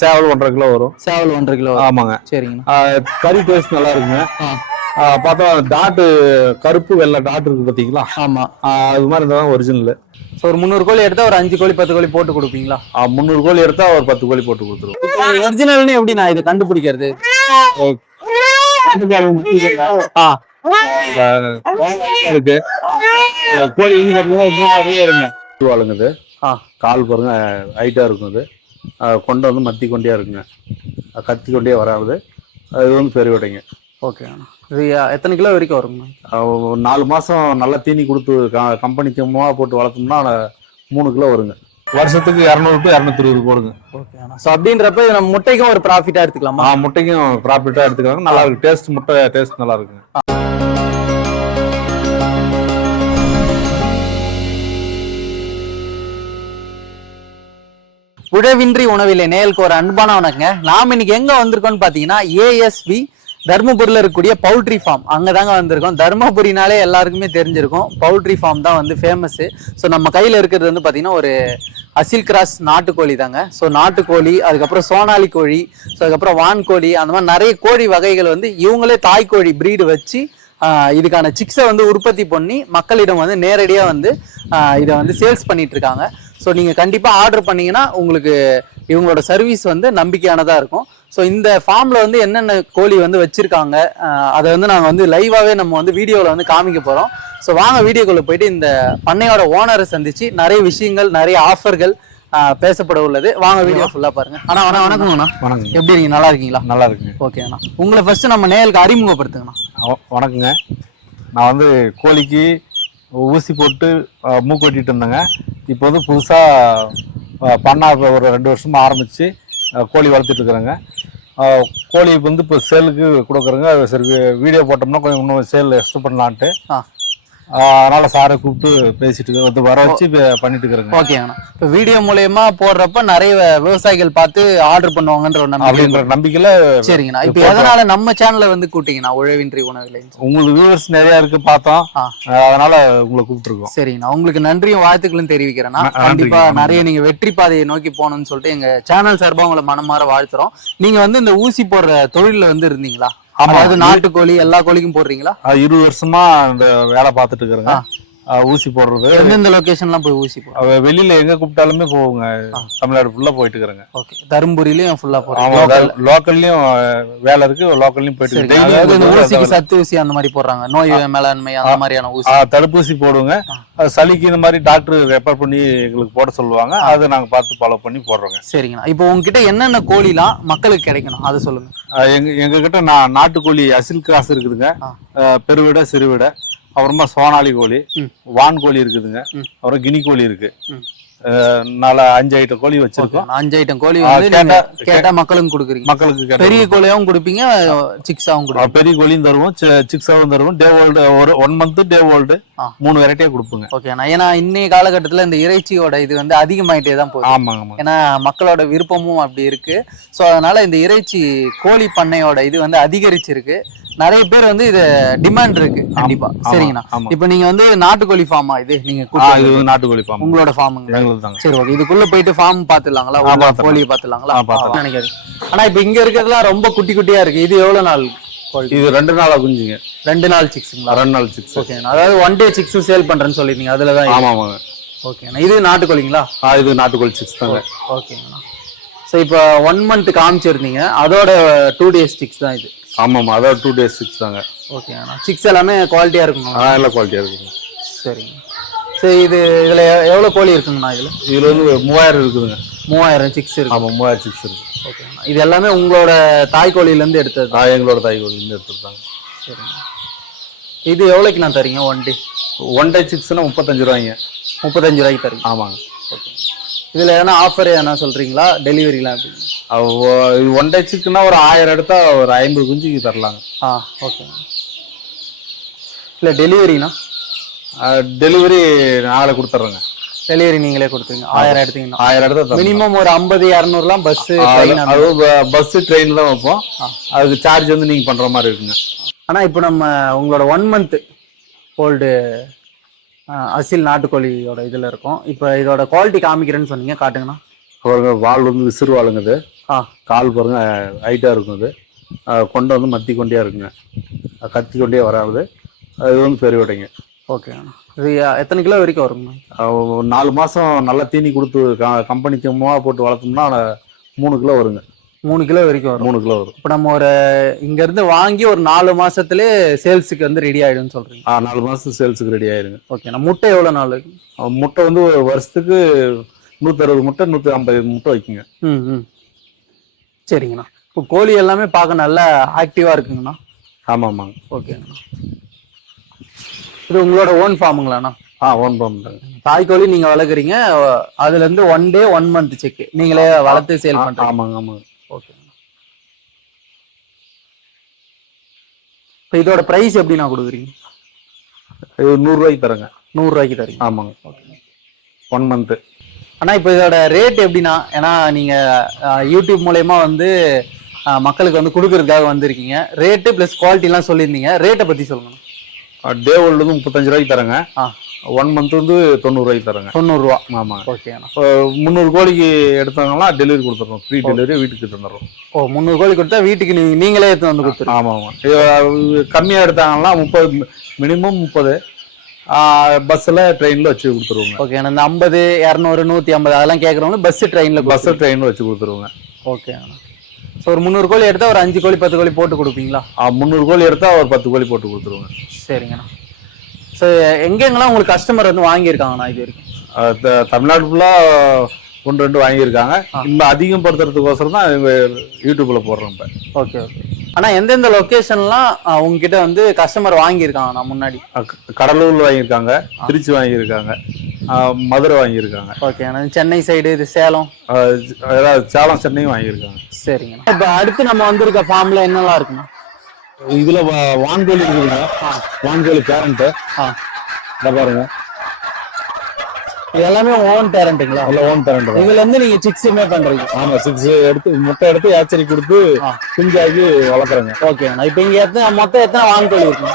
சேவல் 1.5 கிலோ வரும். சேவல் 1.5 கிலோ. ஆமாங்க. சரிங்கண்ணா. கறி டேஸ்ட் நல்லா இருக்குங்க. பார்த்தா டாட்டு கருப்பு வெள்ளை டாட் இருக்கு பாத்தீங்களா? ஆமா. அது மாதிரி இருந்தா ஒரிஜினல். ஒரு 300 கோழி எடுத்தா ஒரு 5 கோழி 10 கோழி போட்டு கொடுப்பீங்களா? 300 கோழி எடுத்தா ஒரு 10 கோழி போட்டு கொடுத்துருவோம். ஒரிஜினல்னு எப்படி நான் இதை கண்டுபிடிக்கிறது? இருக்கு கோழி இருங்க. கால் பாருங்க ஹைட்டா இருக்கும். அது கொண்டை வந்து மத்தி கொண்டே இருக்குங்க. கத்தி கொண்டே வராது. அது வந்து பெருவிடைங்க. ஓகே. இது எத்தனை கிலோ வரைக்கும் வருங்க? 4 மாசம் நல்லா தீனி கொடுத்து கம்பெனி திம்மா போட்டு வளர்த்தோம்னா 3 கிலோ வருங்க. வருஷத்துக்கு 200 to 220 போடுங்க. ஓகே. ஸோ அப்படின்றப்ப நம்ம முட்டைக்கும் ஒரு ப்ராஃபிட்டா எடுத்துக்கலாமா? முட்டைக்கும் ப்ராஃபிட்டா எடுத்துக்கலாம். நல்லா இருக்கு. டேஸ்ட் முட்டை டேஸ்ட் நல்லா இருக்குங்க. உழவின்றி உணவில்லை நேயலுக்கு ஒரு அன்பான வணக்கங்க. நாம் இன்னைக்கு எங்க வந்திருக்கோம்னு பாத்தீங்கன்னா ASV தர்மபுரியில் இருக்கக்கூடிய பவுல்ட்ரி ஃபார்ம் அங்கதாங்க வந்திருக்கோம். தர்மபுரினாலே எல்லாருக்குமே தெரிஞ்சிருக்கும், பவுல்ட்ரி ஃபார்ம் தான் வந்து ஃபேமஸ். ஸோ நம்ம கையில இருக்கிறது வந்து பாத்தீங்கன்னா ஒரு அசில் கிராஸ் நாட்டுக்கோழி தாங்க. ஸோ நாட்டுக்கோழி, அதுக்கப்புறம் சோனாலி கோழி, ஸோ அதுக்கப்புறம் வான்கோழி, அந்த மாதிரி நிறைய கோழி வகைகள் வந்து இவங்களே தாய்க்கோழி பிரீடு வச்சு இதுக்கான சிக்ஸை வந்து உற்பத்தி பண்ணி மக்களிடம் வந்து நேரடியாக வந்து இதை வந்து சேல்ஸ் பண்ணிட்டு இருக்காங்க. ஸோ நீங்கள் கண்டிப்பாக ஆர்டர் பண்ணீங்கன்னா உங்களுக்கு இவங்களோட சர்வீஸ் வந்து நம்பிக்கையானதாக இருக்கும். ஸோ இந்த ஃபார்மில் வந்து என்னென்ன கோழி வந்து வச்சுருக்காங்க அதை வந்து நாங்கள் வந்து லைவாகவே நம்ம வந்து வீடியோவில் வந்து காமிக்க போகிறோம். ஸோ வாங்க வீடியோக்குள்ளே போயிட்டு இந்த பண்ணையோட ஓனரை சந்திச்சு நிறைய விஷயங்கள், நிறைய ஆஃபர்கள் பேசப்பட உள்ளது. வாங்க வீடியோ ஃபுல்லாக பாருங்க. அண்ணா வணக்கங்கண்ணா. வணக்கம். எப்படி இருக்கீங்க? நல்லா இருக்கீங்களா? நல்லா இருக்குங்க. ஓகே அண்ணா, உங்களை ஃபர்ஸ்ட் நம்ம நேயலுக்கு அறிமுகப்படுத்துங்கண்ணா. வணக்கங்க. நான் வந்து கோழிக்கு ஊசி போட்டு மூக்கு வெட்டிட்டு இருந்தேங்க. இப்போ வந்து புதுசாக பண்ணா ஒரு 2 வருஷமா ஆரம்பித்து கோழி வளர்த்துட்டு இருக்கிறேங்க. கோழி வந்து இப்போ சேலுக்கு கொடுக்குறேங்க. சரி, வீடியோ போட்டோம்னா கொஞ்சம் இன்னும் சேல் எக்ஸ்ட் பண்ணலான்ட்டு அதனால சாரை கூப்பிட்டு பேசிட்டு வந்து வர வச்சு பண்ணிட்டு இருக்கிறேங்க. ஓகேங்கண்ணா. இப்போ வீடியோ மூலயமா போடுறப்ப நிறைய விவசாயிகள் பார்த்து ஆர்டர் பண்ணுவாங்கன்ற அப்படின்ற நம்பிக்கையில. சரிங்கண்ணா. இப்போ எதனால நம்ம சேனல்ல வந்து கூட்டிங்கண்ணா உழவின்றி உணவில்லை? உங்களுக்கு வியூவர்ஸ் நிறைய இருக்கு பார்த்தோம், அதனால உங்களை கூப்பிட்டுருக்கோம். சரிங்கண்ணா, உங்களுக்கு நன்றியும் வாழ்த்துக்களும் தெரிவிக்கிறேன்னா. கண்டிப்பா நிறைய நீங்க வெற்றி பாதையை நோக்கி போகணும்னு சொல்லிட்டு எங்க சேனல் சார்பாக உங்களை மனமாற வாழ்த்துறோம். நீங்க வந்து இந்த ஊசி போடுற தொழில வந்து இருந்தீங்களா? அதாவது நாட்டுக்கோழி எல்லா கோழிக்கும் போடுறீங்களா? 20 வருஷமா இந்த வேலை பார்த்துட்டு இருக்கிறேங்க. ஊசி போடுறது எந்தெந்த லொகேஷன்லாம் போய் ஊசி போடுறோம்? வெளியில எங்க கூப்பிட்டாலுமே போவோங்க. தமிழ்நாடு ஃபுல்லா போயிட்டு இருக்கிறேங்க. ஓகே. தருமபுரியிலயும் ஃபுல்லா போறோம். லோக்கல்லையும் வேலை இருக்கு, லோக்கல்லையும் போயிட்டு இருக்கு. அதாவது இந்த ஊசிக்கு சத்து ஊசி அந்த மாதிரி போடுறாங்க, நோய் மேலாண்மை அந்த மாதிரியான ஊசி, தடுப்பூசி போடுவோங்க. சளிக்கு இந்த மாதிரி டாக்டர் ரெஃபர் பண்ணி எங்களுக்கு போட சொல்லுவாங்க. அதை நாங்க பார்த்து ஃபாலோ பண்ணி போடுறோங்க. சரிங்கண்ணா. இப்போ உங்ககிட்ட என்னென்ன கோழிலாம் மக்களுக்கு கிடைக்கணும் அதை சொல்லுங்க. எங்க கிட்ட நாட்டுக்கோழி அசில் கிராஸ் இருக்குதுங்க, பெருவிடை சிறுவிடை, அப்புறமா சோனாலி கோழி, வான் கோழி இருக்குதுங்க, அப்புறம் கினி கோழி இருக்கு. 5 ஐட்டம் கோழி வச்சிருக்கோம். 5 ஐட்டம் கோழி கேட்டா மக்களுக்கு கொடுக்குறீங்க. மக்களுக்கு பெரிய கோழியாவும் கொடுப்பீங்க, சிக்ஸாவும் கொடுப்பீங்க? பெரிய கோழியும் தருவோம், சிக்ஸாவும் தருவோம். டே ஓல்டு ஒரு 1 மந்த் டே ஓல்டு 3 வெரைட்டியா கொடுப்போங்க. ஓகே. ஏன்னா இன்னைய காலகட்டத்துல இந்த இறைச்சியோட இது வந்து அதிகமாயிட்டே தான் போகுது. ஆமாங்க. ஏன்னா மக்களோட விருப்பமும் அப்படி இருக்கு. ஸோ அதனால இந்த இறைச்சி கோழி பண்ணையோட இது வந்து அதிகரிச்சிருக்கு. நிறைய பேர் வந்து இது டிமாண்ட் இருக்கு கண்டிப்பா. சரிங்கண்ணா. இப்போ நீங்க வந்து நாட்டுக்கோழி ஃபார்மா இது? நீங்க நாட்டுக்கோழி ஃபார்ம் உங்களோட ஃபார்முங்க? சரி, ஓகே. இதுக்குள்ள போயிட்டு ஃபார்ம் பாத்துலாங்களா? கோழியை பாத்துலாங்களா? நினைக்காது. ஆனா இப்ப இங்க இருக்கிறதுலாம் ரொம்ப குட்டி குட்டியா இருக்கு. இது எவ்வளவு நாள்? இது 2 நாளா குஞ்சுங்க. 2 நாள் சிக்ஸுங்களா? 2 நாள் சிக்ஸ். ஓகே. அதாவது 1 டே சிக்ஸும் சேல் பண்றேன்னு சொல்லிருந்தீங்க, அதுலதான். ஆமாங்க. ஓகேண்ணா. இது நாட்டுக்கோழிங்களா? இது நாட்டுக்கோழி சிக்ஸ் தாங்க. ஓகேங்கண்ணா. ஸோ இப்போ 1 மந்த் காமிச்சிருந்தீங்க, அதோட 2 டேஸ் சிக்ஸ் தான் இது? ஆமாம், அதாவது 2 டேஸ் சிக்ஸ் தாங்க. ஓகேண்ணா. சிக்ஸ் எல்லாமே குவாலிட்டியா இருக்குங்களா? எல்லாம் குவாலிட்டியா இருக்குங்க. சரிங்க. சரி, இதுல எவ்வளவு கோழி இருக்குங்கண்ணா? இதுல வந்து 3000 இருக்குதுங்க. 3000 சிக்ஸ் இருக்கு? ஆமாம், 3000 சிக்ஸ் இருக்கு. ஓகேண்ணா. இது எல்லாமே உங்களோட தாய்க்கோழில இருந்து எடுத்தது? எங்களோட தாய்க்கோழில இருந்து எடுத்துருக்காங்க. சரிங்க. இது எவ்வளோக்கு நான் தரீங்க? 1 டே சிக்ஸ்னா 35 ரூபாய்ங்க. 35 ரூபாய்க்கு தரீங்க? ஆமாங்க. ஓகே. இதுல எதனா ஆஃபர் எதனா சொல்றீங்களா? டெலிவரிலாம் எப்படி? 1 டே சிக்ஸ்னா ஒரு 1000 எடுத்தா ஒரு 50 குஞ்சுக்கு தரலாங்க. ஓகே. இல்லை டெலிவரினா? டெலிவரி நாங்களே கொடுத்துட்றோங்க. டெலிவரி நீங்களே கொடுத்துருங்க. 1000 எடுத்தீங்கன்னா 1000 எடுத்தா மினிமம் ஒரு 50-200லாம் பஸ் ட்ரெயின் தான் வைப்போம். அதுக்கு சார்ஜ் வந்து நீங்க பண்ற மாதிரி இருக்குங்க. ஆனா இப்போ நம்ம உங்களோட 1 மந்த் ஓல்டு அசில் நாட்டுக்கோழியோட இதுல இருக்கும். இப்போ இதோட குவாலிட்டி காமிக்கிறேன்னு சொன்னீங்க, காட்டுங்கண்ணா. பாருங்க வால் வந்து விசிறு வாளுங்க இது. ஆ கால் பாருங்க ஹைட்டாக இருக்கும் இது. கொண்டை வந்து மத்தி கொண்டே இருக்குங்க. கத்தி கொண்டே வராது. அது வந்து பெரிய விடைங்க. ஓகேண்ணா. இது எத்தனை கிலோ வரைக்கும் வருங்கண்ணா? ஒரு 4 மாதம் நல்லா தீனி கொடுத்து கம்பெனிக்கு மூவா போட்டு வளர்த்தோம்னா 3 கிலோ வருங்க. 3 கிலோ வரைக்கும் வரும். 3 கிலோ வரும். இப்போ நம்ம ஒரு இங்க இருந்து வாங்கி ஒரு 4 மாசத்துலயே சேல்ஸுக்கு வந்து ரெடி ஆயிடும்னு சொல்றீங்க? 4 மாதத்துக்கு சேல்ஸுக்கு ரெடி ஆயிருங்க. ஓகேண்ணா. முட்டை எவ்வளோ நாள் இருக்கும்? முட்டை வந்து ஒரு வருஷத்துக்கு 160 முட்டை 150 முட்டை வைக்குங்க. ம். சரிங்கண்ணா. இப்போ கோழி எல்லாமே பார்க்க நல்லா ஆக்டிவா இருக்குங்கண்ணா. ஆமாங்க. ஓகேங்கண்ணா. இது உங்களோட ஓன் ஃபார்முங்களாண்ணா? ஓன் ஃபார்ம் தாங்க. தாய்க்கோழி நீங்க வளர்க்குறீங்க, அதுல இருந்து 1 டே 1 மந்த் செக் நீங்களே வளர்த்து சேல் பண்றீங்க? ஆமாங்க. ஓகே. இப்போ இதோட பிரைஸ் எப்படி நான் கொடுக்குறீங்க? இது 100 ரூபாய்க்கு தரேங்க. 100 ரூபாய்க்கு தரீங்க? ஆமாங்க. 1 மந்த். ஆனா இப்போ இதோட ரேட் எப்படின்னா, ஏன்னா நீங்க யூடியூப் மூலயமா வந்து மக்களுக்கு வந்து கொடுக்கறதுக்காக வந்திருக்கீங்க, ரேட்டு பிளஸ் குவாலிட்டி எல்லாம் சொல்லியிருந்தீங்க, ரேட்டை பத்தி சொல்லுங்க. டே ஓல்டு வந்து 35 ரூபாய்க்கு தரேங்க. 1 மந்த் வந்து 90 ரூபாய்க்கு தரேங்க. 90 ரூபா. ஆமாங்க. ஓகேண்ணா. 300 கோழிக்கு எடுத்தாங்கன்னா டெலிவரி கொடுத்துட்றோம். ஃப்ரீ டெலிவரி வீட்டுக்கு தந்துடுறோம். 300 கோழி கொடுத்தா வீட்டுக்கு நீங்களே எடுத்து வந்து கொடுத்துருங்க? ஆமாம். கம்மியாக எடுத்தாங்கன்னா 30, மினிமம் 30. பஸ்ஸில் ட்ரெயினில் வச்சு கொடுத்துருவோங்க. ஓகே. இந்த 50, 200, 150 அதெல்லாம் கேட்குறவங்க ட்ரெயினில் வச்சு கொடுத்துருவோங்க. ஓகேண்ணா. ஸோ ஒரு 300 கோழி எடுத்தால் ஒரு 5 கோழி 10 கோழி போட்டு கொடுப்பீங்களா? 300 கோழி எடுத்தால் ஒரு 10 கோழி போட்டு கொடுத்துருவோங்க. சரிங்கண்ணா. ஸோ எங்கெங்கெல்லாம் உங்களுக்கு கஸ்டமர் வந்து வாங்கியிருக்காங்கண்ணா இது வரைக்கும்? தமிழ்நாடு ஃபுல்லாக 1-2 வாங்கியிருக்காங்க. இன்னும் அதிகப்படுத்துறதுக்கோசரம் தான் இவங்க யூடியூப்ல போடுறோம் இப்போ. ஓகே. ஆனால் எந்தெந்த லொக்கேஷன்லாம் உங்ககிட்ட வந்து கஸ்டமர் வாங்கியிருக்காங்கண்ணா முன்னாடி? கடலூர்ல வாங்கியிருக்காங்க, திருச்சி வாங்கியிருக்காங்க, மதுரை வாங்கியிருக்காங்க. ஓகே. சென்னை சைடு, இது சேலம், சேலம் சென்னையும் வாங்கியிருக்காங்க. சரிங்கண்ணா. இப்போ அடுத்து நம்ம வந்திருக்க ஃபார்ம்ல என்னெல்லாம் இருக்குண்ணா? இதுல வான்கோழி இருக்குதுங்க. வான்கோழி பேரண்ட் பாருங்க. எல்லாமே ஓன் பேரண்ட்டுங்களா? Own parent. இதுல இருந்து நீங்க சிக்ஸுமே பண்றீங்க? ஆமா, சிக்ஸ் எடுத்து முட்டை எடுத்து ஏச்சரி கொடுத்து குஞ்சாக்கி வளர்க்குறேங்க. ஓகேண்ணா. இப்போ இங்க மொத்தம் எத்தனை வான்கோழி இருக்குங்க?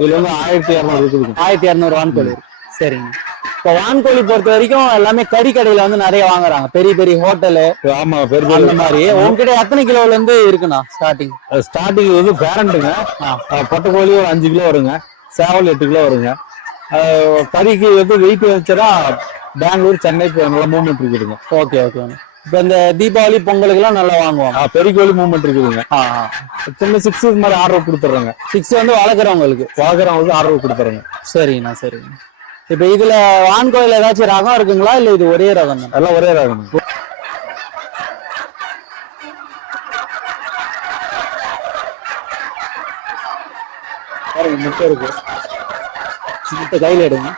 இதுல வந்து 1200 இருக்குது. 1200 வான்கோழி இருக்கு. சரிங்க. இப்போ வான்கோழி பொறுத்த வரைக்கும் எல்லாமே கறி கடையில வந்து நிறைய வாங்குறாங்க, பெரிய பெரிய ஹோட்டலு. ஆமா, பெரிய அந்த மாதிரி. உங்ககிட்ட எத்தனை கிலோல இருந்து இருக்குண்ணா ஸ்டார்டிங் வந்து பேரண்ட்டுங்க. பட்டுக்கோழி ஒரு 5 கிலோ வருங்க. சேவல் 8 கிலோ வருங்க. கறிக்கு வந்து வெயிட் வச்சுன்னா பெங்களூர், சென்னை நல்லா மூவ்மெண்ட் இருக்குதுங்க. ஓகே. இப்போ இந்த தீபாவளி பொங்கலுக்கு எல்லாம் நல்லா வாங்குவாங்க. பெரிய கோழி மூவ்மெண்ட் இருக்குதுங்க. சின்ன 6 மாதிரி ஆர்டர் கொடுத்துட்றேங்க. 6 வந்து வளர்க்குறவங்களுக்கு ஆர்டர் கொடுத்துட்றேங்க. சரிங்கண்ணா. இப்போ இதுல வான்கோழில ஏதாச்சும் ரகம் இருக்குங்களா, இல்ல இது ஒரே ரகம் தான்? எல்லாம் ஒரே ரகம். முட்டை இருக்கு. முட்டை கையில் எடுங்க.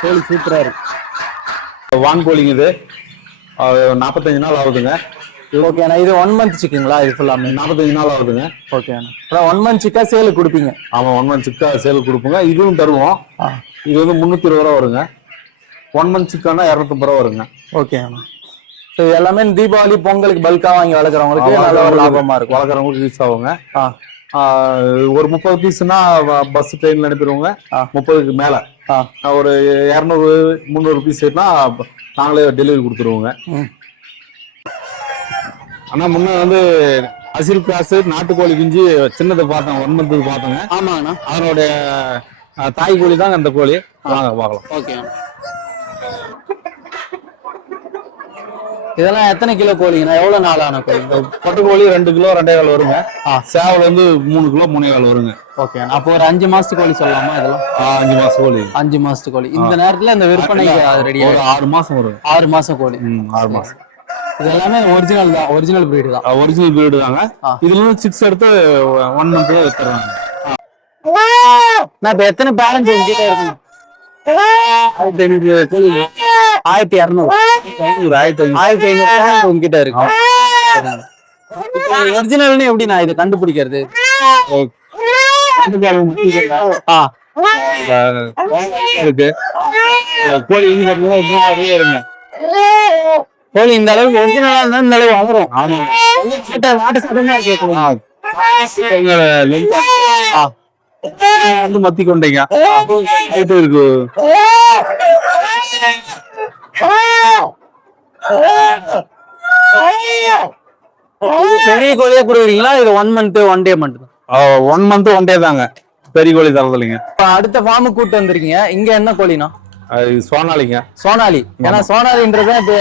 கோழி சூப்பரா இருக்கு. வான்கோழிங்க இது 45 நாள் ஆகுதுங்க. ஓகேண்ணா. இது 1 மந்த் சிக்குங்களா? இது ஃபுல்லாமே 45 நாள் ஆகுதுங்க. ஓகேண்ணா. அப்புறம் 1 மந்த் சிக்கா சேலுக்கு கொடுப்பீங்க? ஆமா, 1 மந்த் சிக்கா சேலுக்கு கொடுப்போங்க. இதுவும் தருவோம். இது வந்து 320 ரூபா வருங்க. 1 மந்த் சிக்கானா 250 ரூபா வருங்க. ஓகேண்ணா. ஸோ எல்லாமே தீபாவளி பொங்கலுக்கு பல்கா வாங்கி வளர்க்குறவங்களுக்கு நல்ல ஒரு லாபமா இருக்கும். வளர்க்குறவங்களுக்கு யூஸ் ஆகுங்க. ஒரு 30 பீஸ்னா பஸ் ட்ரெயின்ல அனுப்பிடுவோங்க. 30க்கு மேல ஒரு 200 300 பீஸ் நாங்களே டெலிவரி கொடுத்துருவோங்க. ஆனா முன்ன வந்து அசில் கிராஸ் நாட்டுக்கோழி குஞ்சு சின்னதை பார்த்தோம், 1 மந்த்துக்கு பார்த்தோங்க. ஆமாங்கண்ணா. அதனுடைய தாய் கோழி தாங்க அந்த கோழி. வாங்க பார்க்கலாம். ஓகே. இதெல்லாம் எத்தனை கிலோ கோழிங்கண்ணா? எவ்வளவு நாளான கோழி? பட்டுக்கோழி 2 கிலோ 2.25 வருங்க. சேவல் வந்து 3 கிலோ 3.25 வருங்க. ஓகே. அப்போ ஒரு 5 மாசத்து கோழி சொல்லலாமா இதெல்லாம்? 5 மாசம் கோழி. 5 மாசத்து கோழி. இந்த நேரத்துல இந்த விற்பனைக்கு ரெடி ஒரு 6 மாசம் வரும். 6 மாசம் கோழி. 6 மாசம். இது எல்லாமே ஒரிஜினல் தான், ஒரிஜினல் பிரீடு தான். ஒரிஜினல் பிரீடு தாங்க. இதுல இருந்து 6 எடுத்து 1 மந்த் தருவாங்க. நான் இப்ப எத்தனை பேரண்ட்ஸ் உங்ககிட்ட இருக்கு? 1200 உங்ககிட்ட இருக்கு. ஒரிஜினல்னு எப்படி நான் இதை கண்டுபிடிக்கிறது? இருக்கு கோழி இருங்க. கோழி இந்த அளவுக்கு ஒரிஜினலா இருந்தா இந்த அளவுக்கு வளரும். நாட்டு சட்டமா கேட்கணும். வந்து மத்தி கொண்டைங்க ஹைட் இருக்கு. பெரிய கோழியா கொடுக்குறீங்களா இது 1 மந்த் 1 டே மட்டும்? 1 மந்த் 1 டே தாங்க. பெரிய கோழி தரது இல்லைங்க. அடுத்த ஃபார்முக்கு கூட்டு வந்திருக்கீங்க. இங்க என்ன கோழினா? அது சோனாலிங்க. சோனாலி. ஏன்னா சோனாலின்றது இப்ப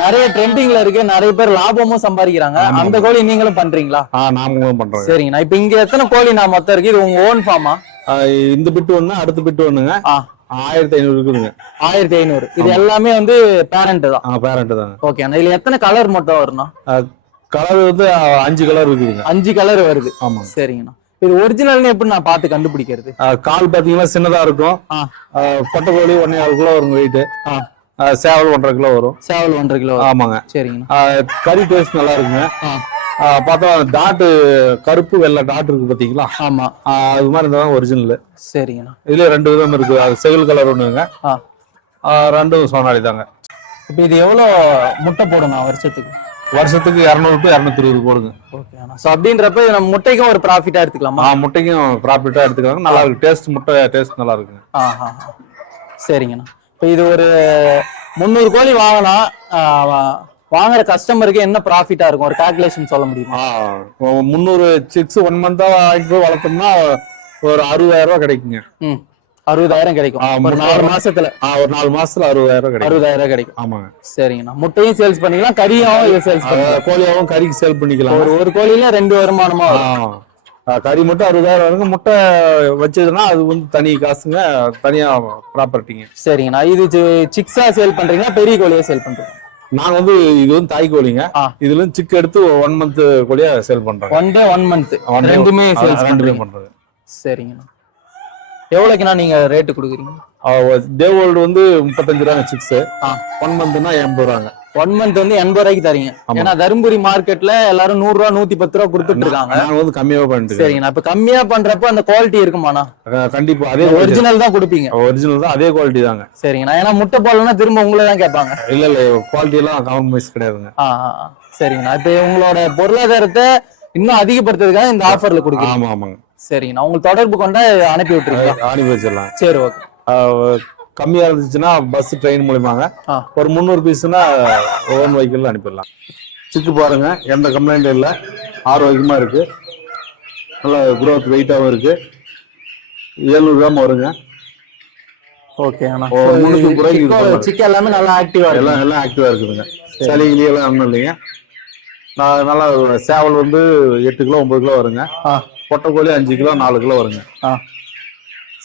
நிறைய ட்ரெண்டிங்ல இருக்கு, நிறைய பேர் லாபமும் சம்பாதிக்கிறாங்க. அந்த கோழி நீங்களும் பண்றீங்களா? நாமளும் பண்றோம். சரிங்கண்ணா. இப்ப இங்க எத்தனை கோழி நான் மொத்தம் இருக்கு? இது உங்க ஓன் ஃபார்மா? இந்த பிட்டு ஒண்ணு, அடுத்த பிட்டு ஒண்ணுங்க. 1500 இருக்குதுங்க. 1500. இது எல்லாமே வந்து பேரண்ட் தான். பேரண்ட் தாங்க. ஓகே அண்ணா. இதுல எத்தனை கலர் மொத்தம் வரும்னா? கலர் வந்து 5 கலர் இருக்குதுங்க. 5 கலர் வருது. ஆமா. சரிங்கண்ணா. இது ஒரிஜினல்னு எப்படி நான் பார்த்து கண்டுபிடிக்கிறது? கால் பாத்தீங்கன்னா சின்னதா இருக்கும். பொட்டை கோழி 1.5 கிலோ வரும் வெயிட். சேவல் 1.5 கிலோ வரும். சேவல் 1.5 கிலோ. ஆமாங்க. சரிங்கண்ணா. கறி டேஸ்ட் நல்லா இருக்குங்க. பார்த்தா டாட்டு கருப்பு வெள்ளை டாட் இருக்கு பாத்தீங்களா? ஆமா. அது மாதிரி இருந்தா ஒரிஜினல். சரிங்கண்ணா. இதுல 2 விதம் இருக்கு. அது செவில் கலர் ஒண்ணுங்க. ரெண்டும் சோனாலி தாங்க. இப்ப இது எவ்வளவு முட்டை போடணும் வருஷத்துக்கு? வருஷத்துக்கு 200 to 220 போடுங்க. ஓகே அண்ணா. சோ அப்படின்றப்ப நம்ம முட்டைக்கும் ஒரு ப்ராஃபிட்டா எடுத்துக்கலாமா? முட்டைக்கும் ப்ராஃபிட்டா எடுத்துக்கலாம். நல்லா இருக்கு. டேஸ்ட் முட்டை டேஸ்ட் நல்லா இருக்குங்க. சரிங்கண்ணா. இப்ப இது ஒரு 300 கோழி வாங்கினா வாங்குற கஸ்டமருக்கு என்ன ப்ராஃபிட்டா இருக்கும்? ஒரு கால்குலேஷன் சொல்ல முடியுமா? 300 சிக்ஸ் 1 மந்தா வாங்கிட்டு போய் வளர்த்தோம்னா ஒரு 60,000 ரூபாய் கிடைக்குங்க. 60,000 கிடைக்கும் ஒரு 4 மாசத்துல. ஒரு 4 மாசத்துல 60,000 கிடைக்கும். 60,000 கிடைக்கும். ஆமாங்க. சரிங்கண்ணா. முட்டையும் சேல்ஸ் பண்ணிக்கலாம், கறியும் சேல்ஸ் பண்ணிக்கலாம். கோழியாவும் கறிக்கு சேல் பண்ணிக்கலாம். ஒரு கோழியில 2 வருமானமா வரும். கறி மட்டும் 60,000 வருங்க. முட்டை வச்சதுன்னா அது வந்து தனி காசுங்க, தனியா ப்ராப்பர்ட்டிங்க. சரிங்கண்ணா. இது சிக்ஸா சேல் பண்றீங்களா பெரிய கோழியா சேல் பண்றீங்க? நாங்க வந்து இது வந்து தாய் கோழிங்க. இதுல சிக் எடுத்து 1 மந்த் கோழியா சேல் பண்றோம். 1 டே 1 மந்த் ரெண்டுமே சேல்ஸ் பண்றது. சரிங்கண்ணா. எவ்வளவுக்குண்ணா நீங்க ரேட்டு கொடுக்குறீங்க? டே ஓல்டு வந்து 35 ரூபாங்க சிக்ஸ். 1 மந்த்னா 80 ரூபாங்க. 1 மந்த் வந்து 80 ரூபாய்க்கு தரீங்க. ஏன்னா தருமபுரி மார்க்கெட்ல எல்லாரும் 100 ரூபா 110 ரூபா கொடுத்துட்டு இருக்காங்க. நாங்க வந்து கம்மியா பண்ணிட்டு. சரிங்கண்ணா. இப்ப கம்மியா பண்றப்ப அந்த குவாலிட்டி இருக்குமாண்ணா? கண்டிப்பா அதே ஒரிஜினல் தான் கொடுப்பீங்க. ஒரிஜினல் தான், அதே குவாலிட்டி தாங்க. சரிங்கண்ணா. ஏன்னா முட்டை போடலன்னா திரும்ப உங்களை தான் கேட்பாங்க. இல்ல குவாலிட்டி எல்லாம் காம்ப்ரமைஸ் கிடையாதுங்க. சரிங்கண்ணா. இப்ப உங்களோட பொருளாதாரத்தை இன்னும் அதிகப்படுத்துறதுக்காக இந்த ஆஃபர்ல கொடுக்குறீங்க. ஆமா ஆமாங்க. சரிங்கண்ணா. உங்களுக்கு தொடர்பு கொண்டா அனுப்பி விட்டுருங்க. அனுப்பி வச்சிடலாம். சரி ஓகே. கம்மியா இருந்துச்சுன்னா பஸ் ட்ரெயின் மூலியமாங்க. ஒரு 300 பீஸ்னா ஓன் வெஹிக்கிள் அனுப்பிடலாம். சிக்கு பாருங்க, எந்த கம்ப்ளைண்ட் இல்லை, ஆரோக்கியமா இருக்கு, நல்லா குரோத் வெயிட்டாவும் இருக்கு. 700 கிராம் வருங்க. ஓகே அண்ணா. சிக்கு எல்லாமே நல்லா ஆக்டிவா எல்லாம் ஆக்டிவா இருக்குதுங்க. சளி கிளி எல்லாம் ஒன்றும் இல்லைங்க. நல்லா சேவல் வந்து 8 கிலோ 9 கிலோ வருங்க. பொட்டை கோழி 5 கிலோ 4 கிலோ வருங்க.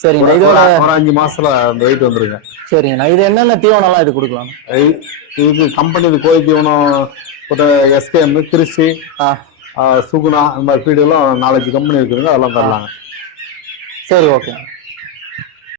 சரிங்க. இதோட ஒரு 5 மாசத்துல அந்த வெயிட் வந்துருங்க. சரிங்கண்ணா. இது என்னென்ன தீவனம்லாம் இது கொடுக்கலாம்? இதுக்கு கம்பெனி கோழி தீவனம் எஸ்கேஎம், கிருஷி, சுகுணா இந்த மாதிரி ஃபீடு எல்லாம் 4-5 கம்பெனி இருக்குதுங்க. அதெல்லாம் தரலாங்க. சரி ஓகே.